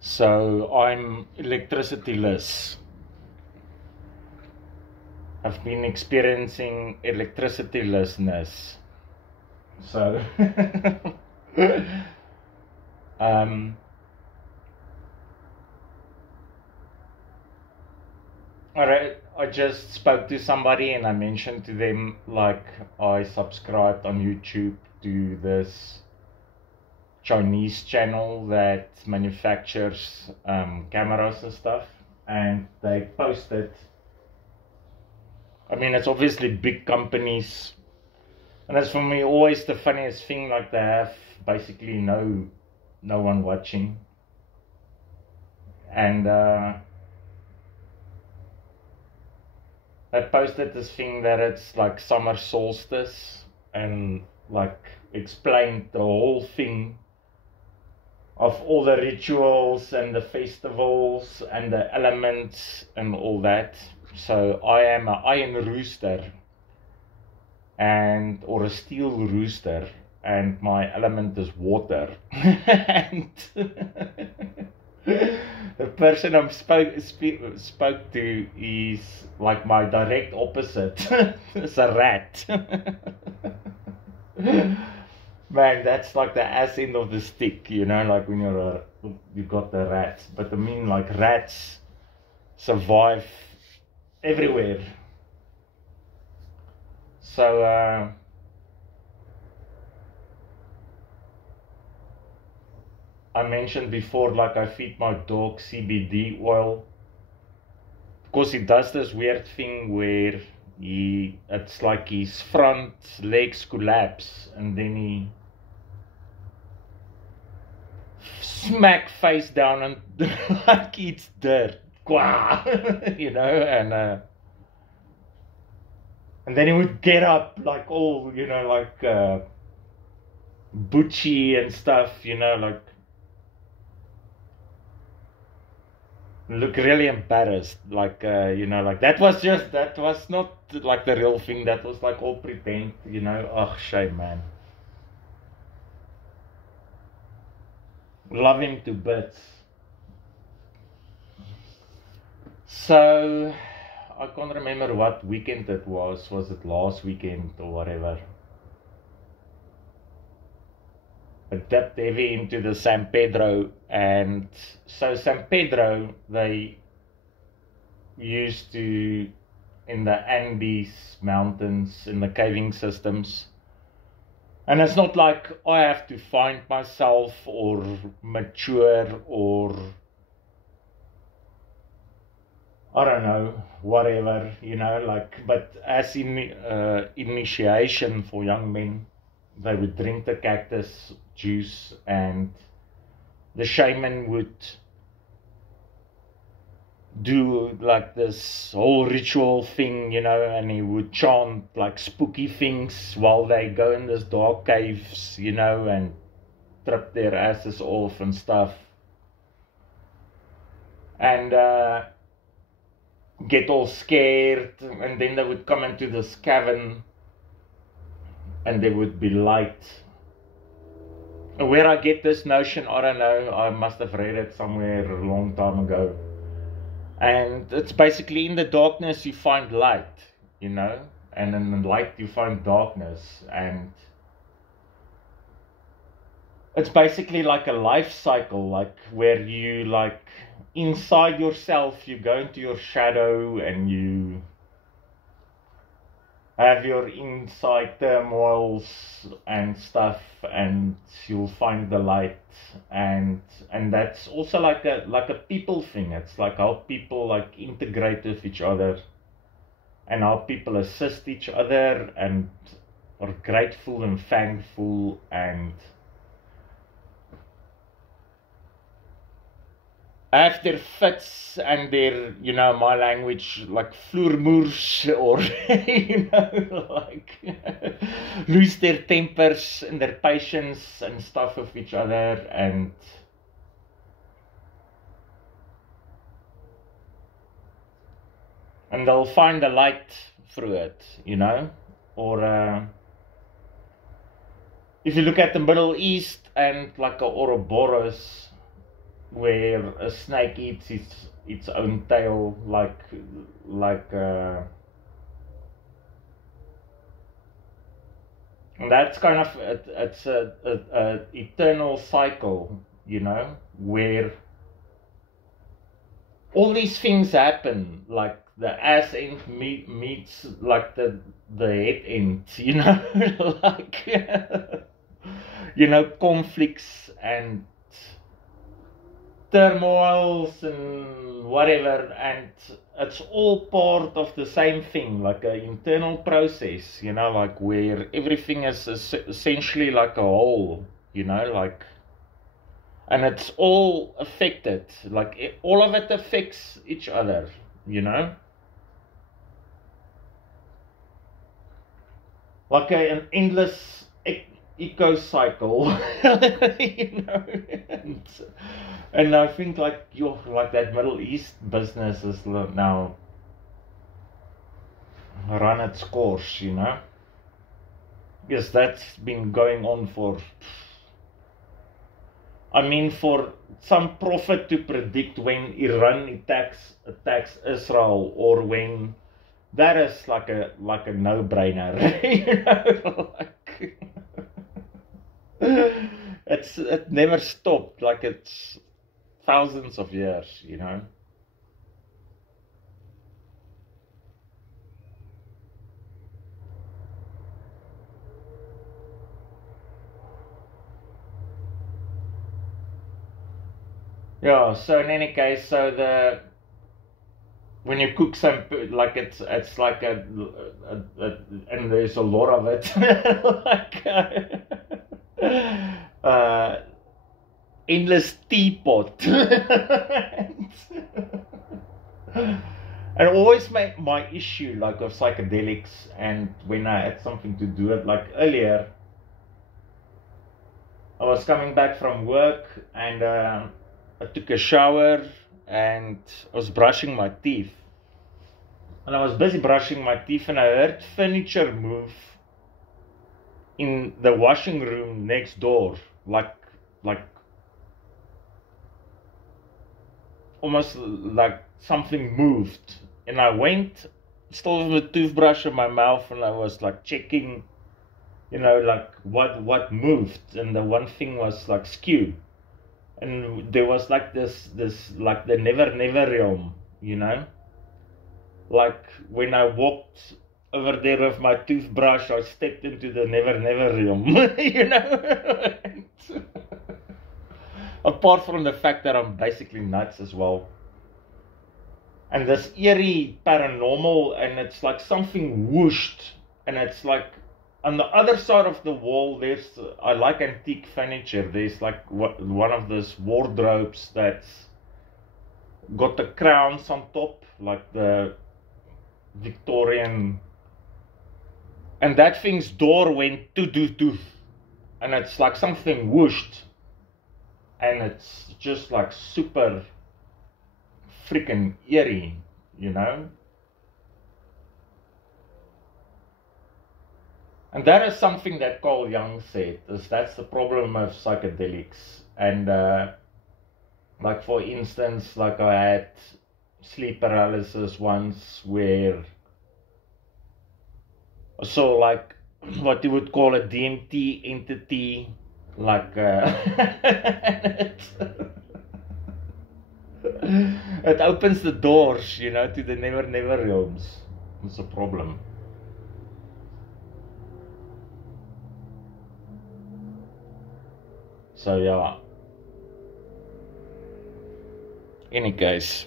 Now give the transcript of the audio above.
So I'm electricityless. I've been experiencing electricitylessness. So um I just spoke to somebody and I mentioned to them like I subscribed on YouTube to this Chinese channel that manufactures cameras and stuff, and they posted. I mean, it's obviously big companies, and that's for me always the funniest thing. Like they have basically no one watching, and they posted this thing that it's like summer solstice, and like explained the whole thing of all the rituals and the festivals and the elements and all that. So I am an iron rooster or a steel rooster, and my element is water. And the person I spoke to is like my direct opposite. It's a rat. Man, that's like the ass end of the stick, like when you got the rats. But I mean, like rats survive everywhere. So I mentioned before, like I feed my dog CBD oil because he does this weird thing where it's like his front legs collapse and then he smack face down and like eats dirt, and then he would get up like all, like butchy and stuff, like look really embarrassed, like like that was not like the real thing, that was like all pretend, oh shame, man. Love him to bits. So I can't remember what weekend it was it last weekend or whatever. I dipped heavy into the San Pedro, and so San Pedro, they used to, in the Andes mountains, in the caving systems, and it's not like I have to find myself or mature or I don't know, whatever, but as in initiation for young men, they would drink the cactus juice, and the shaman would do like this whole ritual thing, and he would chant like spooky things while they go in this dark caves, and trip their asses off and stuff. And get all scared, and then they would come into this cavern and there would be light. Where I get this notion, I don't know, I must have read it somewhere a long time ago. And it's basically in the darkness you find light, and in the light you find darkness, and it's basically like a life cycle, like where you like inside yourself, you go into your shadow and you have your inside turmoils and stuff, and you'll find the light, and that's also like a people thing. It's like how people like integrate with each other and how people assist each other and are grateful and thankful and have their fits and their, my language, like vloermoers, or, like lose their tempers and their patience and stuff with each other, and they'll find the light through it, or if you look at the Middle East and like a Ouroboros, where a snake eats its own tail, like and that's kind of it's a eternal cycle, you know, where all these things happen, like the ass end meets like the head end, you know, like you know, conflicts and turmoils and whatever, and it's all part of the same thing, like an internal process, you know, like where everything is essentially like a whole, you know, like, and it's all affected, like all of it affects each other, you know, like an endless eco cycle, you know. And I think like like that Middle East business is now run its course, you know. Yes, that's been going on for, I mean, for some prophet to predict when Iran attacks Israel, or when, that is like a no-brainer, you know, like it never stopped, like it's thousands of years, you know. Yeah, so in any case, so when you cook some, like it's like and there's a lot of it, like endless teapot. And always my issue, like, of psychedelics, and when I had something to do it, like earlier, I was coming back from work, and I took a shower, and I was brushing my teeth. And I was busy brushing my teeth, and I heard furniture move in the washing room next door, like almost like something moved. And I went, still with the toothbrush in my mouth, and I was like checking, you know, like what moved. And the one thing was like skew, and there was like this like the never realm, you know, like when I walked over there with my toothbrush, I stepped into the never realm, you know. Apart from the fact that I'm basically nuts as well, and this eerie paranormal, and it's like something whooshed, and it's like on the other side of the wall, there's, I like antique furniture, there's like one of those wardrobes that's got the crowns on top, like the Victorian, and that thing's door went doof, and it's like something whooshed, and it's just like super freaking eerie, you know. And that is something that Carl Jung said, is that's the problem of psychedelics. And like, for instance, like I had sleep paralysis once, where I saw like what you would call a DMT entity, like it opens the doors, you know, to the never realms. It's a problem. So yeah. Any case.